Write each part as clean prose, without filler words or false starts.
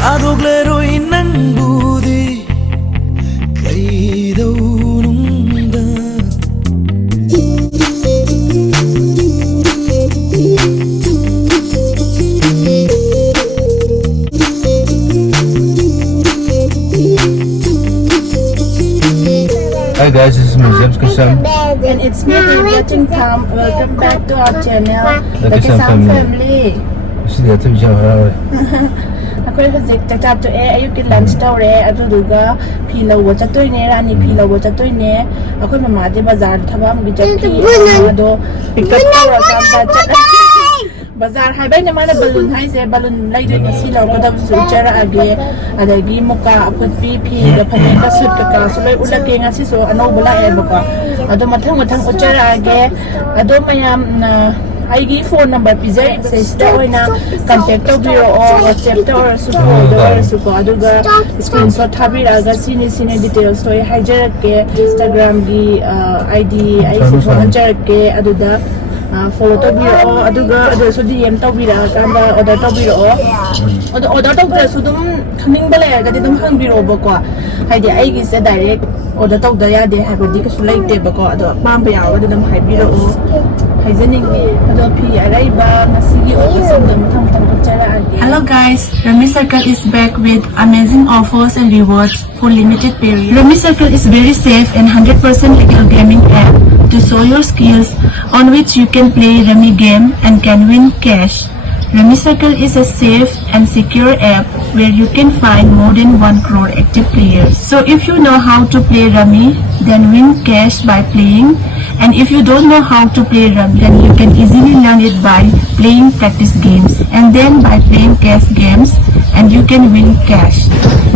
Adogleru inangudi kaidonunda. Hi guys, this is Museum Kasam. And it's me, Getting Tom. Welcome back to our channel, The Kasam Kasam Family. This is the TV Aku hujik cakap tu ayuk kita lunch tau aduga Phee lawa chatoi ne Rani Phee lawa chatoi ne aku mama de bazar thaba mu jab Phee ado pick up tau rakam da bazar hai bai na mana balloon hai se balloon lai de si law ko da su chara age adagi Muga Afutpa Phee da phane ka sut ka so lai ulake nga si so ano bala e baka ado mathang uchara age ado mayam na aigi phone number pizza sesta oina contact to biro or WhatsApp to or super aduga screenshot thabiraga sine details to hijack Instagram gi ID ai phone jarke aduda follow to biro aduga adu so DM to biraga kanda order to biro order to biro sudum khaning bale ga dum hang biro bako haidi aigi se direct order to da ya de habadi ka sulai te bako adu pam ba ya adu dum hai biro Hello guys, Rani Circle is back with amazing offers and rewards for limited period. Rani Circle is very safe and 100% legal gaming app to show your skills on which you can play Rani game and can win cash. Rani Circle is a safe and secure app where you can find more than 1 crore active players. So if you know how to play Rani, then win cash by playing. And if you don't know how to play Rani, then you can easily learn it by playing practice games and then by playing cash games and you can win cash.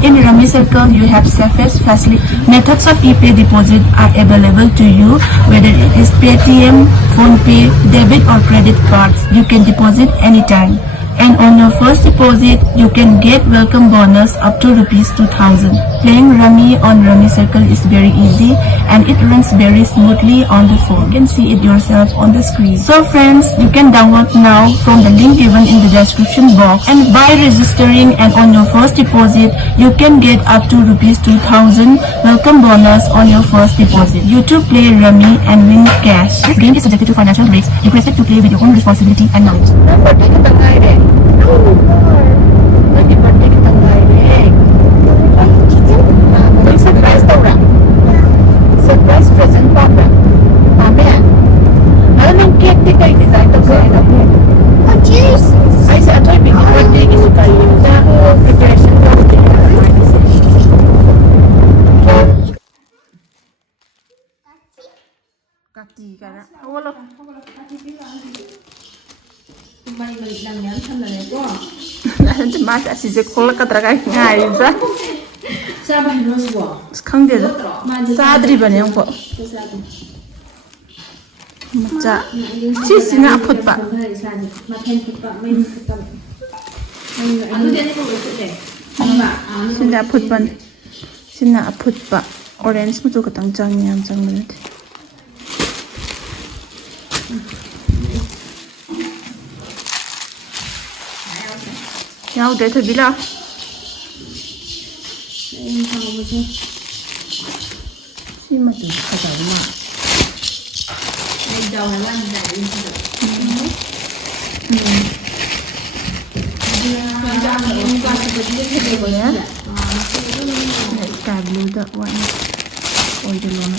In Rani Circle, you have safest facility. Methods of e-pay deposit are available to you, whether it is Paytm, PhonePe, debit or credit cards. You can deposit anytime. And on your first deposit, you can get welcome bonus up to ₹2,000. Playing Rani on Rani Circle is very easy and it runs very smoothly on the phone. You can see it yourself on the screen. So friends, you can download now from the link given in the description box, and by registering and on your first deposit, you can get up to ₹2,000 welcome bonus on your first deposit. You too play Rani and win cash. This game is subject to financial risks. Requested to play with your own responsibility and knowledge. Surprise present program. Amen. Alam mo cake di kay design to sa ina. Cheers. Ay sa atoy big birthday gi suka yuta preparation ko din. Kaki kana. Wala. Balik lang yan sa nalego. Nanti mas asije khol ka traga ngai za. Sabah roswa. Khangde da. Sadri bane ko. Macha. Sina Afutpa. Sina Afutpa. Orange mu ka tang chang yam chang ne. Yaw de thabila. Si mà từ khởi đầu mà đây đầu là làm gì đấy cả blue đậm vậy ôi đây nó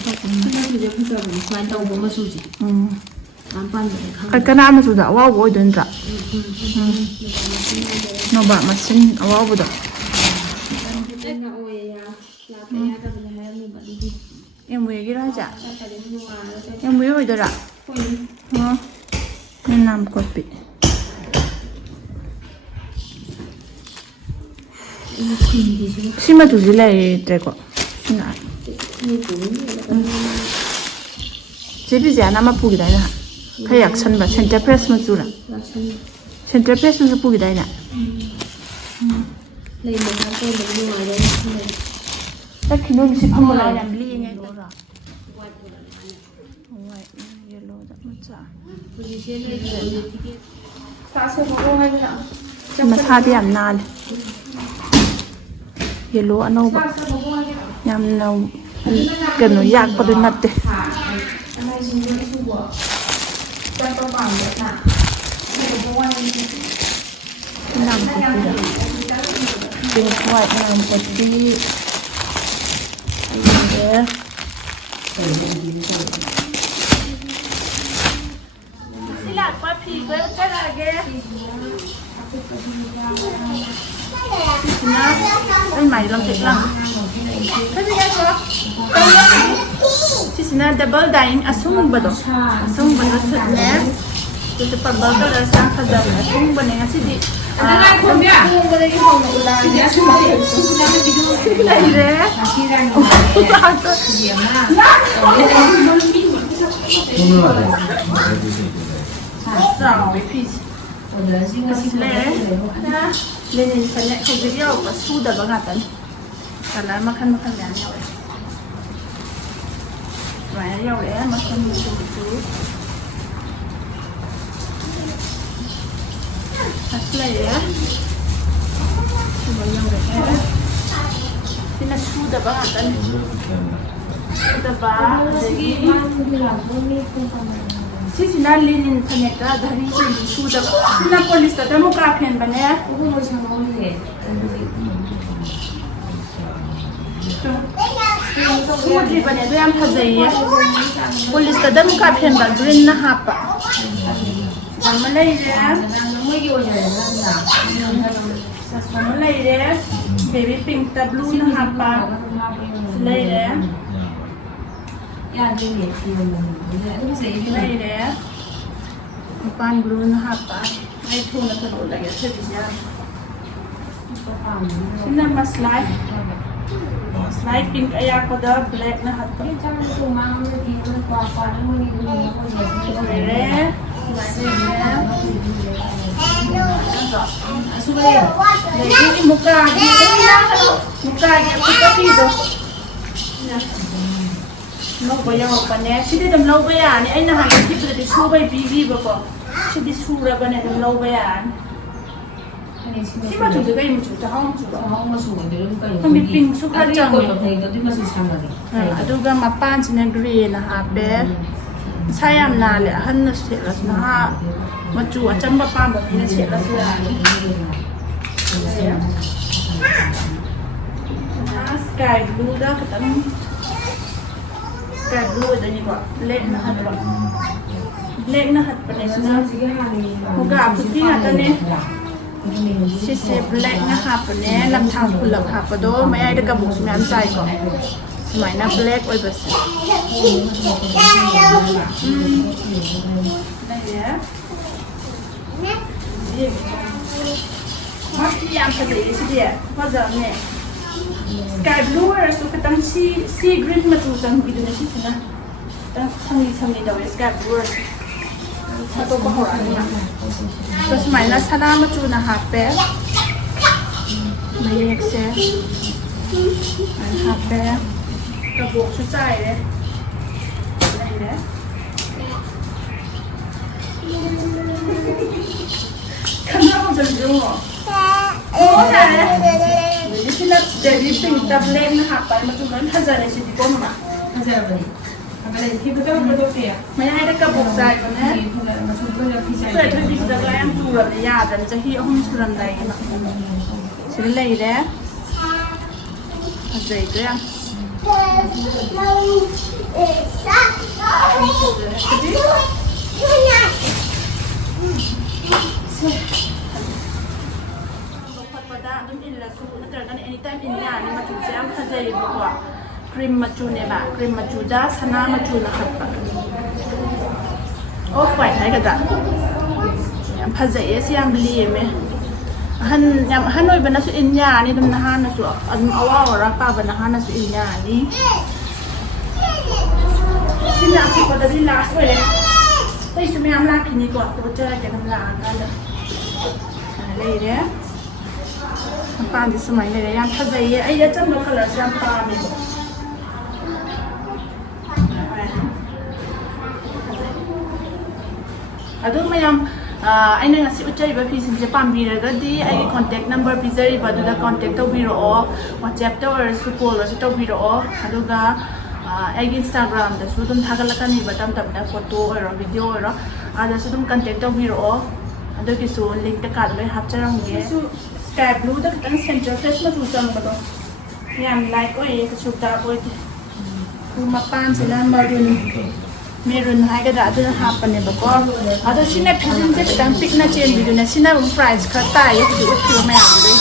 có cái nào mà sụt dạo wow ôi đơn giản nó bạn mà xin wow vừa được em về cái đó chả em về rồi đó nên làm cột bị xin mà tụi gì lại đây quoi xin lại chế bây giờ nằm ở phụ cái đấy nè thấy yak chân mà center press mà chú nè center press mà phụ cái đấy nè lấy một cái tôi lấy ngoài đây tất khi nó sẽ không lại làm ly ngay đó rồi white yellow that much ta sẽ có ngay cái nào mà tha đi ăn nal yellow anova yamna kano yak padu natte nam pink white nam putty there sila pa Phee ko karage sina ay may lang tiklang kasi gaso sina double dyeing asung ba do sudne ito pa bago ra sa khazar asung ba ne asi di ada ko dia ko lagi ho ulan dia asung ba ire Lenin sana ko video pa suda ba ngatan kala makan yan yaw maya yaw makan itu asla ya coba yang sina suda ba ngatan suda ba lagi sina linin paneka dari suda sina polis tata mo kafen bane Mudri bane do yam phazaiye police ta dam ka phen ba green na hapa samalai re baby pink ta blue na hapa salai re salai re pan blue na hapa ai thu na thalo lagi se bisya sina maslai Slide pink ayak ko da black na hat. Lagi muka pido. Lo bayar apa ni? Sini dem lo bayar ni. Aina hanya kita di subai bibi bapa. Sini surah bane dem lo bayar. Sima tu juga ini tu, tahun tu. Kami pink suka jangan. Aduh gam mapan sini green habe. Saya menale, hendak selas nah. Macam macam apa begini selas lah. Sky blue dah ketemu. Sky blue dah ni kok. Black nak hat kok. Black nak hat pada sini. Muga putih ada ni. Sisi black na hapa ne lam thang kulak hapa do may ay daga bus may ansay ko may na black oy bas mati yang kasi isi dia wazam ne sky blue so katang si green matutang bidu na sisi na sangi daw sky blue satu kohor niya. Terus mainlah sana macam na hape, mayek se, hape, kabuk susah ya, ini. Kenapa jauh-jauh? Oh, saya. Jadi sila jadi pink tablet na hape macam mana hajar sih di mana? Hajar apa ni? Maya ada kabuk saya kan? Saya tu di sana yang surat ya dan jadi orang surat lain. Sini lagi deh. Ada itu ya. Pada tu ini lah suku negara kan anytime ini ni macam siapa saja ibu kuah. Krim macu ne ba krim macu da sana macu na khat ba off white hai kada yam phazai se yam li me han hanoi bana su inya ni dum na han su awa ora pa bana han su inya ni sina ku ko da last way le tai su me am la kini ko to ja ke nam la ka la le re pan di sumai le yam phazai ai ya cham no khala sam pa me aduh mayam ꯑꯩꯅ ꯉꯁꯤ ꯎꯠꯆꯔꯤꯕ ꯐꯤꯁꯤꯡꯁꯦ ꯄꯥꯝꯕꯤꯔꯒꯗꯤ ꯑꯩꯒꯤ contact number ꯄꯤꯖꯔꯤꯕ ꯑꯗꯨꯗ contact ꯇꯧꯕꯤꯔꯛꯑꯣ ꯋꯥꯆꯦꯞꯇ ꯑꯣꯏꯔꯁꯨ call ꯑꯣꯏꯔꯁꯨ ꯇꯧꯕꯤꯔꯛꯑꯣ ꯑꯗꯨꯒ ꯑꯩꯒꯤ ꯏꯟꯁꯇꯥꯒ꯭ꯔꯥꯝꯗꯁꯨ ꯑꯗꯨꯝ ꯊꯥꯒꯠꯂꯛꯀꯅꯤꯕ ꯇꯞ ꯇꯞꯅ ꯐꯣꯇꯣ ꯑꯣꯏꯔꯣ ꯚꯤꯗꯤꯑꯣ ꯑꯣꯏꯔꯣ ꯑꯗꯁꯨ ꯑꯗꯨꯝ ꯀꯟꯇꯦꯛ ꯇꯧꯕꯤꯔꯛꯑꯣ ꯑꯗꯨꯒꯤꯁꯨ ꯂꯤꯡꯛꯇ ꯀꯥꯗ ꯂꯣꯏ ꯍꯥꯞꯆꯔꯝꯒꯦ ꯁ꯭ꯀꯥꯏ ꯕ꯭ꯂꯨꯗ ꯈꯤꯇꯪ ꯁꯦꯟꯇꯔ ꯐ꯭ꯔꯦꯁ ꯃꯆꯨ ꯆꯪꯕꯗꯣ ꯌꯥꯝ ꯂꯥꯏꯠ ꯑꯣꯏꯌꯦ ꯀꯩꯁꯨ ꯗꯥꯔꯛ ꯑꯣꯏꯗꯦ ꯃꯄꯥꯟꯁꯤꯅ ꯃꯦꯔꯨꯟ ꯍꯥꯏꯒꯗ꯭ꯔꯥ ꯑꯗꯨꯅ ꯍꯥꯞꯄꯅꯦꯕꯀꯣ ꯑꯗꯣ ꯁꯤꯅ ꯐꯤꯖꯤꯟꯁꯦ ꯈꯤꯇꯪ ꯄꯤꯛꯅ ꯆꯦꯟꯕꯤꯗꯨꯅ ꯁꯤꯅ ꯑꯃꯨꯛ ꯄ꯭ꯔꯥꯏꯁ ꯈꯔ ꯇꯥꯏꯌꯦ ꯍꯧꯖꯤꯛ ꯎꯠꯈꯤꯕ ꯃꯌꯥꯝꯗꯩ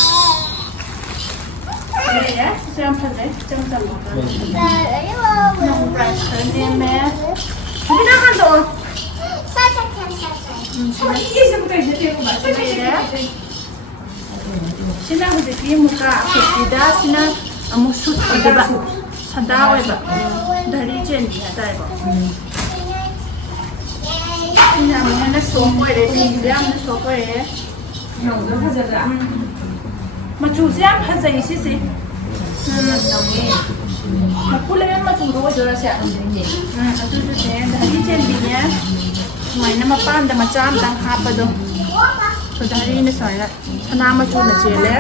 ꯁꯤꯁꯨ ꯌꯥꯝ ꯐꯖꯩ ꯏꯆꯝ ꯆꯝꯕ ꯅꯪ ꯄ꯭ꯔꯥꯏꯁꯈꯔ ꯅꯦꯝꯃꯦ ꯈꯤꯇꯪ ꯍꯟꯗꯣꯛꯑꯣ sina hujiki muka afutpida sina amu sut oideba sada oiba dari chen bi hataiba sina amana sok oire bi amna sok oire machu se am phajai si makule machu ro jora se atu tu se dari chen bi ne maina mapan da macham dang hapado so dari ne soira sana machu na chele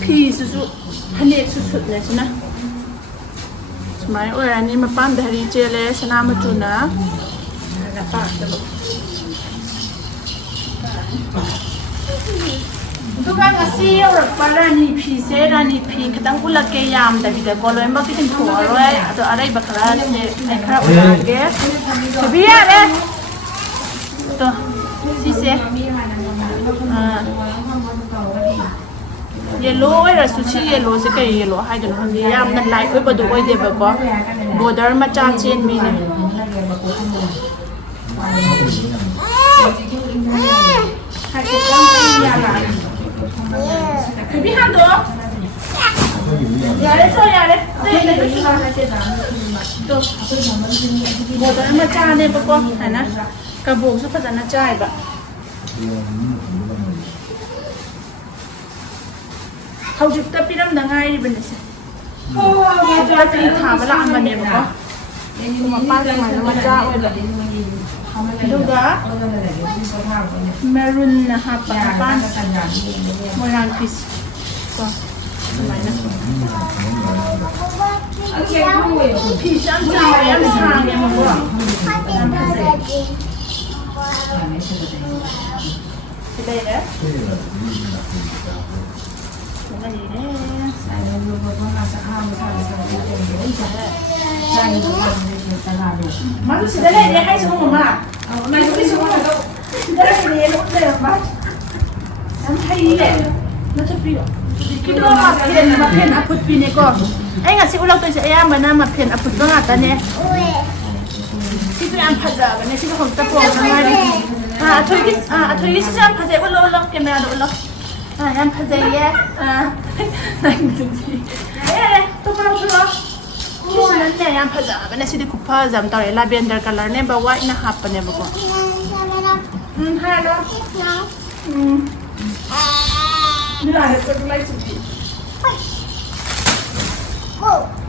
Phee susu hanek susu le sina smai orani mapan dari chele sana machu na pa duka ngasi aurak Rani Phee se Rani Phee khitang ulake yam da bida koloi ma kitin thoroi ado arai bakra se ai khara ulage biya le to si se yellow oira suchi yellow se kai yellow haidon handi yamna light oi badu oi deba ko border ma cha chen mi ne ha ke kam ya la Bibi hando yare so yare to border ma cha ne ba ko hana ka bo su phajana chai ba hawjikta piram da ngai bane se ta ti tha bala amane ba ko ma pa ma ma cha oi ba duga maroon na hapa pan Maraak piece ko mana piece am sa am sa ne mo ko Sila Masuk sudah deh, dia hai semua mama. Masuk ni semua tu. Dah sini elok dah mas. Am hai ni deh. Macam piro. Kita makan Afutpa ni ko. Ngasih ulang tu saya mana makan Afutpa ngata ni. Situ yang phaja, ni situ hong tapo ngari. Atoi ni situ yang phaja ulang kamera ulang. Yang phaja ya. Tu kalau tu Sisanya yang phaja, benda sini kupa jam tahu lavender color ni bawa ina apa ni buku. Hello. Ni ada tu lagi sepi.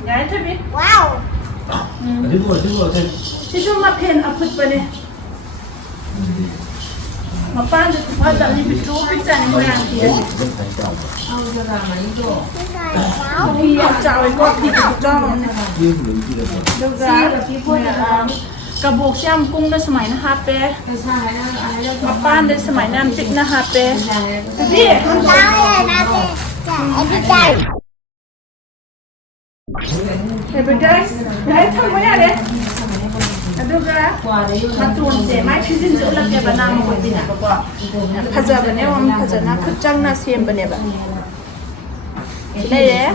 Ya itu bi. Wow. Aduh kan. Situ makan Afutpa ni. Mapan tu kupa jam ni bisu pizza ni Maraak dia. Phee yang jauh itu Phee jauh ni. Juga kabuk siam kung dah semai na hape, mapan dah semai na pik na hape. Phee. Everyday, dah tahu mana deh. Juga matun je, mai Phee je ulah ke bana mo bina bapa. Phaja bane om phaja na khutjang na sem bane ba. Đây đấy,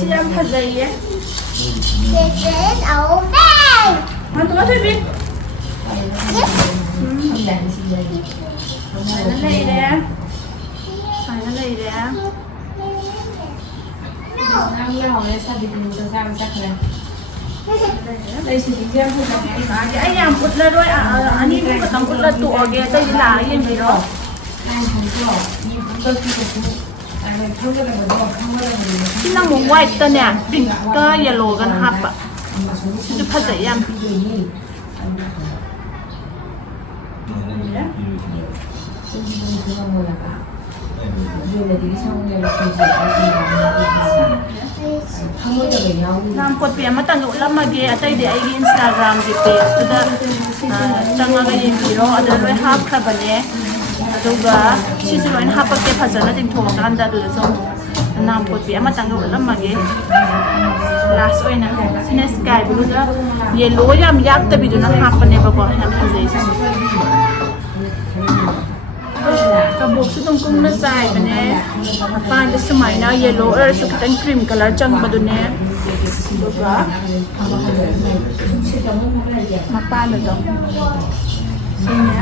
xem thật dày ấy. Hoàn toàn thôi Vin. Xài nó này đấy. Xài nó này đấy. Đây chỉ riêng thôi cái anh làm cút lên rồi anh đi cũng tầm cút lên tụ ở kia đây là yên gì đó. Sinang white ta niya, pink ta yellow kan hapa. ꯁꯤꯁꯨ ꯐꯖꯩ ꯌꯥꯝ ꯅꯝ ꯄꯣꯠꯄꯤ ꯑꯃꯇꯪ ꯎꯠꯂꯝꯃꯒꯦ ꯑꯇꯩꯗꯤ ꯑꯩꯒꯤ ꯏꯟꯁꯇꯥꯒ꯭ꯔꯥꯝꯒꯤ ꯄꯦꯖꯇꯨꯗ ꯆꯪꯉꯒ ꯌꯦꯡꯕꯤꯔꯣ ꯑꯗꯨꯗ ꯂꯣꯏ ꯍꯥꯞꯈ꯭ꯔꯕꯅꯦ ꯑꯗꯨꯒ ꯁꯤꯁꯨ ꯂꯣꯏꯅ ꯍꯥꯞꯄꯛꯀꯦ ꯐꯖꯅ ꯇꯤꯡꯊꯣꯛꯑꯀꯥꯟꯗ ꯑꯗꯨꯗꯁꯨ ꯅꯝ ꯄꯣꯠꯄꯤ ꯑꯃꯇꯪ ꯎꯠꯂꯝꯃꯒꯦ ꯂꯥꯁ ꯑꯣꯏꯅ ꯁꯤꯅ ꯁ꯭ꯀꯥꯏ ꯕ꯭ꯂꯨꯗ ꯌꯦꯜꯂꯣ ꯌꯥꯝ ꯌꯥꯛꯇꯕꯤꯗꯨꯅ ꯍꯥꯞꯄꯅꯦꯕꯀꯣ ꯌꯥꯝ ꯐꯖꯩ ꯀꯕꯣꯛꯁꯨ ꯑꯗꯨꯝ ꯀꯨꯡꯅ ꯆꯥꯏꯕꯅꯦ ꯃꯄꯥꯟꯗ ꯁꯨꯃꯥꯏꯅ ꯌꯦꯜꯂꯣ ꯑꯣꯏꯔꯁꯨ ꯈꯤꯇꯪ ꯀ꯭ꯔꯤꯝ ꯀꯂꯔ ꯆꯪꯕꯗꯨꯅꯦ ꯑꯗꯨꯒ ꯃꯄꯥꯟꯗꯣ ꯁꯤꯅꯦ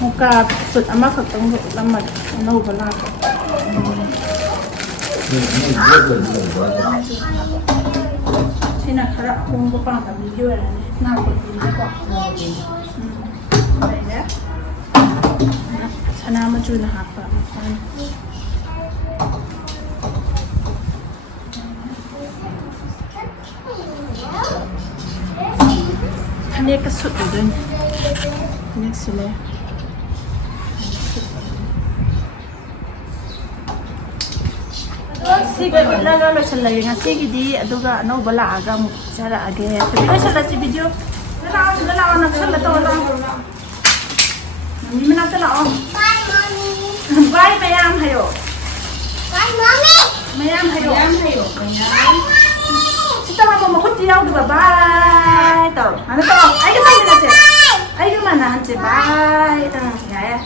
Muga sud amakhaktang ulamag anauba lako sina khara hongba pang ta video era ne na ko ni ko ne sana ma chu na hapa hane ka sud dun next layer Siga utlala loisallagi ngasigidi aduga anauba laaga amuk jaraage loisallasi video nalao nagsalla tawala mami manata lao bye mayam hayo bye mommy mayam hayo sita mama makuti yaw diba bye taw ano taw ay ka mana hanche bye taw yaya